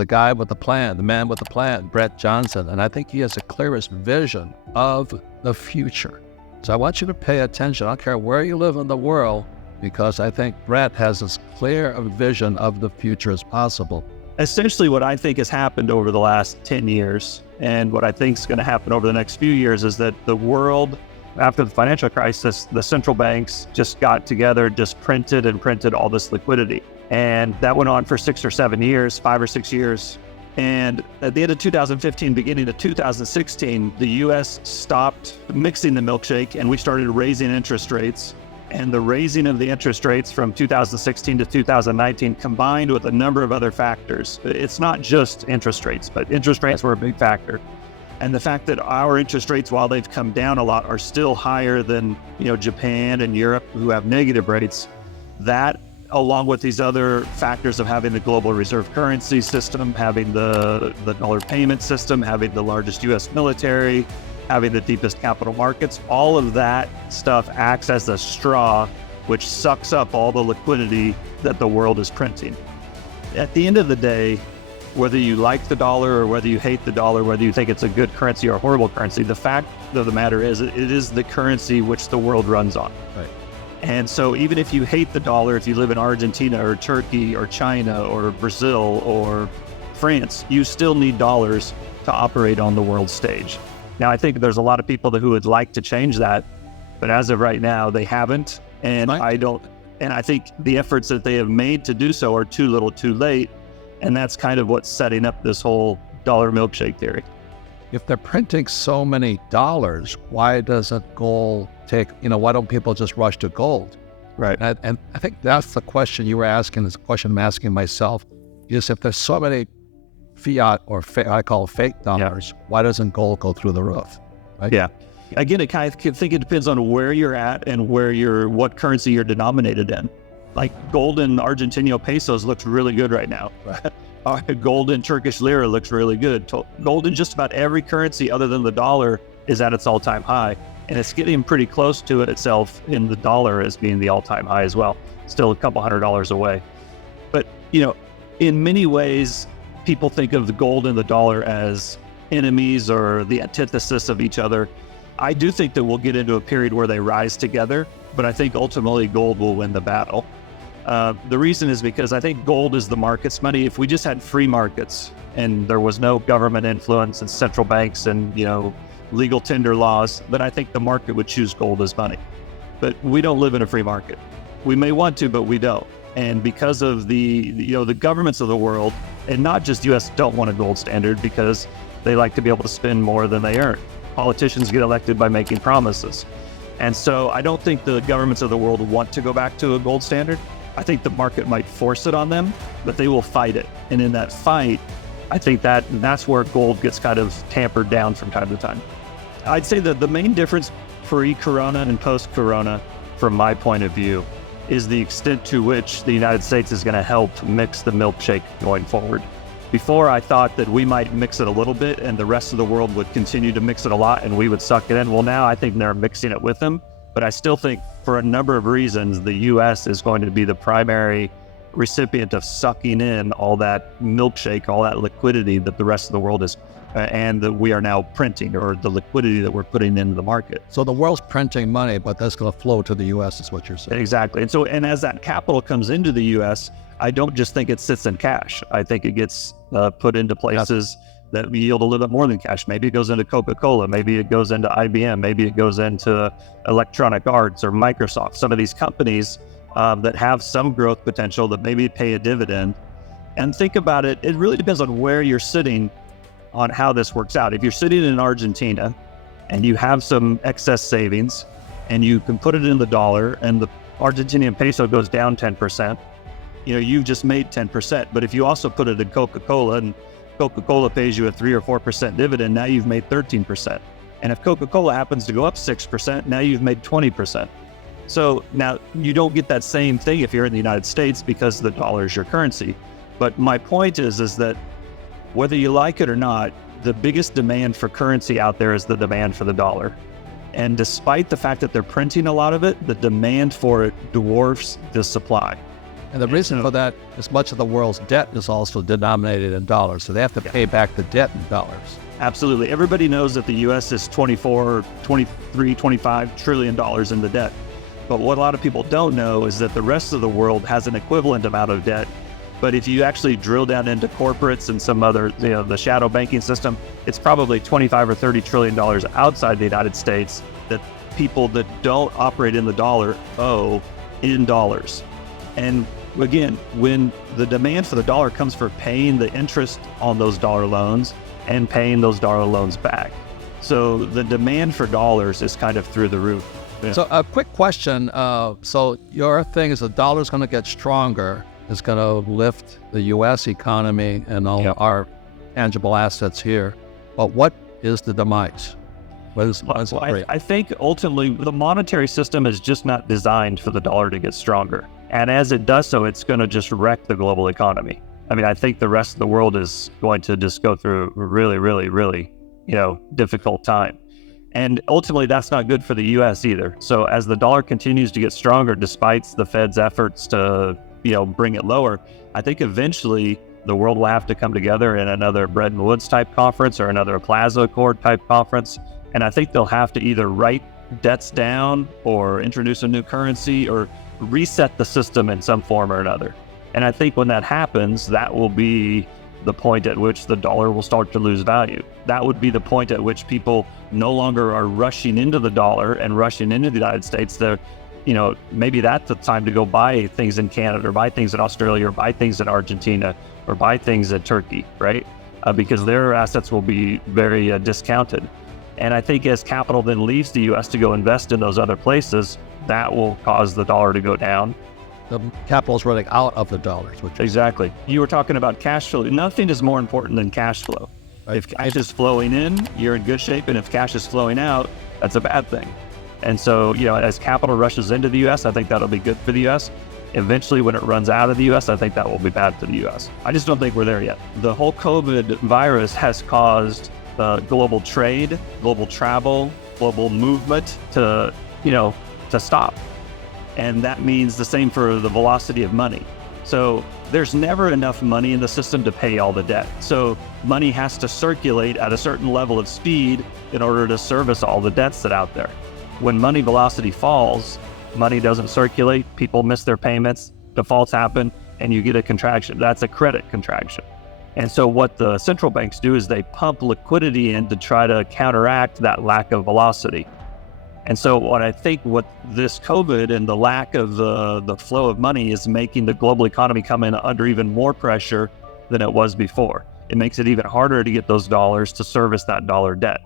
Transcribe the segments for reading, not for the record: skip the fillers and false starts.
the guy with the plan, the man with the plan, Brett Johnson. And I think he has the clearest vision of the future. So I want you to pay attention. I don't care where you live in the world, because I think Brett has as clear a vision of the future as possible. Essentially, what I think has happened over the last 10 years and what I think is going to happen over the next few years is that the world, after the financial crisis, the central banks just got together, just printed all this liquidity. And that went on for 6 or 7 years, 5 or 6 years. And at the end of 2015, beginning of 2016, the US stopped mixing the milkshake and we started raising interest rates. And the raising of the interest rates from 2016 to 2019 combined with a number of other factors. It's not just interest rates, but interest rates were a big factor. And the fact that our interest rates, while they've come down a lot, are still higher than, Japan and Europe, who have negative rates. That, along with these other factors of having the global reserve currency system, having the dollar payment system, having the largest US military, having the deepest capital markets, all of that stuff acts as a straw which sucks up all the liquidity that the world is printing. At the end of the day, whether you like the dollar or whether you hate the dollar, whether you think it's a good currency or a horrible currency, the fact of the matter is it is the currency which the world runs on. Right. And so even if you hate the dollar, if you live in Argentina or Turkey or China or Brazil or France, you still need dollars to operate on the world stage. Now, I think there's a lot of people who would like to change that, but as of right now, they haven't. And Right. I think the efforts that they have made to do so are too little too late. And that's kind of what's setting up this whole dollar milkshake theory. If they're printing so many dollars, why doesn't gold why don't people just rush to gold? Right. And I think that's the question you were asking, is the question I'm asking myself, is if there's so many fiat or I call fake dollars, why doesn't gold go through the roof? Right? Yeah. Again, I think it depends on where you're at and what currency you're denominated in. Like gold in Argentinian pesos looks really good right now. Gold in Turkish lira looks really good. Gold in just about every currency other than the dollar is at its all-time high. And it's getting pretty close to it itself in the dollar as being the all-time high as well. Still a couple $100 away. But, in many ways, people think of the gold and the dollar as enemies or the antithesis of each other. I do think that we'll get into a period where they rise together, but I think ultimately gold will win the battle. The reason is because I think gold is the market's money. If we just had free markets and there was no government influence and central banks and, legal tender laws, then I think the market would choose gold as money. But we don't live in a free market. We may want to, but we don't. And because of the governments of the world, and not just US, don't want a gold standard because they like to be able to spend more than they earn. Politicians get elected by making promises. And so I don't think the governments of the world want to go back to a gold standard. I think the market might force it on them, but they will fight it. And in that fight, I think that's where gold gets kind of tampered down from time to time. I'd say that the main difference pre-corona and post-corona, from my point of view, is the extent to which the United States is going to help mix the milkshake going forward. Before, I thought that we might mix it a little bit and the rest of the world would continue to mix it a lot and we would suck it in. Well, now I think they're mixing it with them. But I still think for a number of reasons, the US is going to be the primary recipient of sucking in all that milkshake, all that liquidity that the rest of the world is, and that we are now printing, or the liquidity that we're putting into the market. So the world's printing money, but that's going to flow to the US is what you're saying. Exactly. And as that capital comes into the US, I don't just think it sits in cash. I think it gets put into places that yield a little bit more than cash. Maybe it goes into Coca-Cola, maybe it goes into IBM, maybe it goes into Electronic Arts or Microsoft, some of these companies that have some growth potential that maybe pay a dividend. And think about it, it really depends on where you're sitting on how this works out. If you're sitting in Argentina and you have some excess savings and you can put it in the dollar and the Argentinian peso goes down 10%, you've just made 10%. But if you also put it in Coca-Cola and Coca-Cola pays you a 3 or 4% dividend, now you've made 13%. And if Coca-Cola happens to go up 6%, now you've made 20%. So now you don't get that same thing if you're in the United States because the dollar is your currency. But my point is that whether you like it or not, the biggest demand for currency out there is the demand for the dollar. And despite the fact that they're printing a lot of it, the demand for it dwarfs the supply. And the reason for that is much of the world's debt is also denominated in dollars. So they have to pay back the debt in dollars. Absolutely. Everybody knows that the U.S. is 24, 23, 25 trillion dollars in the debt. But what a lot of people don't know is that the rest of the world has an equivalent amount of debt. But if you actually drill down into corporates and some other, the shadow banking system, it's probably 25 or 30 trillion dollars outside the United States that people that don't operate in the dollar owe in dollars. And again, when the demand for the dollar comes for paying the interest on those dollar loans and paying those dollar loans back. So the demand for dollars is kind of through the roof. Yeah. So a quick question. So your thing is the dollar's going to get stronger. It's going to lift the U.S. economy and all our tangible assets here. But what is the demise? I think ultimately the monetary system is just not designed for the dollar to get stronger. And as it does so, it's going to just wreck the global economy. I mean, I think the rest of the world is going to just go through a really, really, really, difficult time. And ultimately, that's not good for the U.S. either. So as the dollar continues to get stronger, despite the Fed's efforts to, bring it lower, I think eventually the world will have to come together in another Bretton Woods type conference or another Plaza Accord type conference. And I think they'll have to either write debts down or introduce a new currency or reset the system in some form or another. And I think when that happens, that will be the point at which the dollar will start to lose value. That would be the point at which people no longer are rushing into the dollar and rushing into the United States. Maybe that's the time to go buy things in Canada or buy things in Australia or buy things in Argentina or buy things in Turkey, right? Because their assets will be very discounted. And I think as capital then leaves the U.S. to go invest in those other places, that will cause the dollar to go down. The capital is running out of the dollars. Exactly. You were talking about cash flow. Nothing is more important than cash flow. Right. If cash is flowing in, you're in good shape. And if cash is flowing out, that's a bad thing. And so, as capital rushes into the U.S., I think that'll be good for the U.S. Eventually, when it runs out of the U.S., I think that will be bad for the U.S. I just don't think we're there yet. The whole COVID virus has caused global trade, global travel, global movement to stop. And that means the same for the velocity of money. So there's never enough money in the system to pay all the debt. So money has to circulate at a certain level of speed in order to service all the debts that are out there. When money velocity falls, money doesn't circulate, people miss their payments, defaults happen, and you get a contraction. That's a credit contraction. And so what the central banks do is they pump liquidity in to try to counteract that lack of velocity. And so what I think what this COVID and the lack of the flow of money is making the global economy come in under even more pressure than it was before. It makes it even harder to get those dollars to service that dollar debt.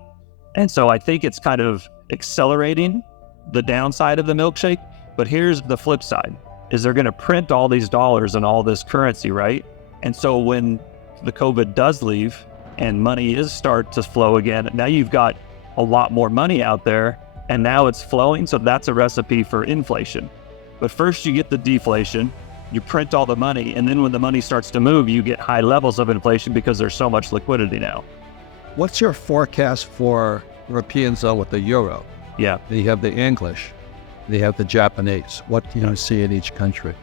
And so I think it's kind of accelerating the downside of the milkshake. But here's the flip side, is they're going to print all these dollars and all this currency, right? And so when the COVID does leave and money is start to flow again, now you've got a lot more money out there and now it's flowing. So that's a recipe for inflation. But first you get the deflation, you print all the money, and then when the money starts to move, you get high levels of inflation because there's so much liquidity now. What's your forecast for European zone with the euro? Yeah. You have the English, you have the Japanese. What do you see in each country?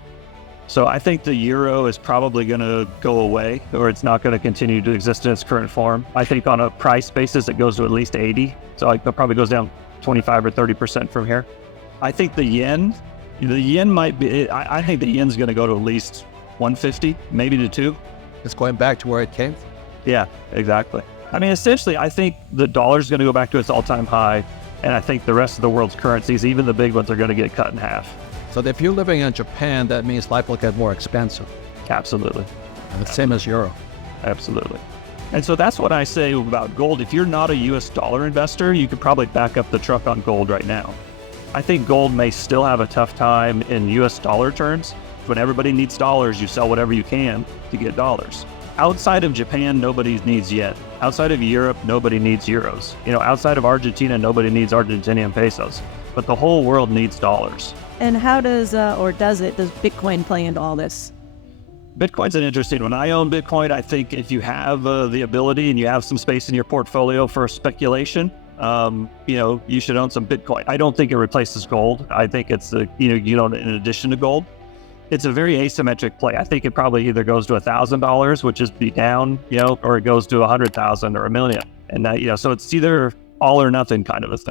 So I think the euro is probably going to go away, or it's not going to continue to exist in its current form. I think on a price basis, it goes to at least 80. So it probably goes down 25 or 30% from here. I think the yen might be, I think the yen's going to go to at least 150, maybe to 2. It's going back to where it came from. Yeah, exactly. I mean, essentially, I think the dollar's going to go back to its all-time high, and I think the rest of the world's currencies, even the big ones, are going to get cut in half. So if you're living in Japan, that means life will get more expensive. Absolutely. And the same as euro. Absolutely. And so that's what I say about gold. If you're not a US dollar investor, you could probably back up the truck on gold right now. I think gold may still have a tough time in US dollar terms. When everybody needs dollars, you sell whatever you can to get dollars. Outside of Japan, nobody needs yen. Outside of Europe, nobody needs euros. Outside of Argentina, nobody needs Argentinian pesos. But the whole world needs dollars. And how does Bitcoin play into all this? Bitcoin's an interesting one. I own Bitcoin. I think if you have the ability and you have some space in your portfolio for speculation, you should own some Bitcoin. I don't think it replaces gold. I think it's in addition to gold. it's a very asymmetric play. I think it probably either goes to $1,000, which is be down, or it goes to 100,000 or $1 million. And that, so it's either all or nothing kind of a thing.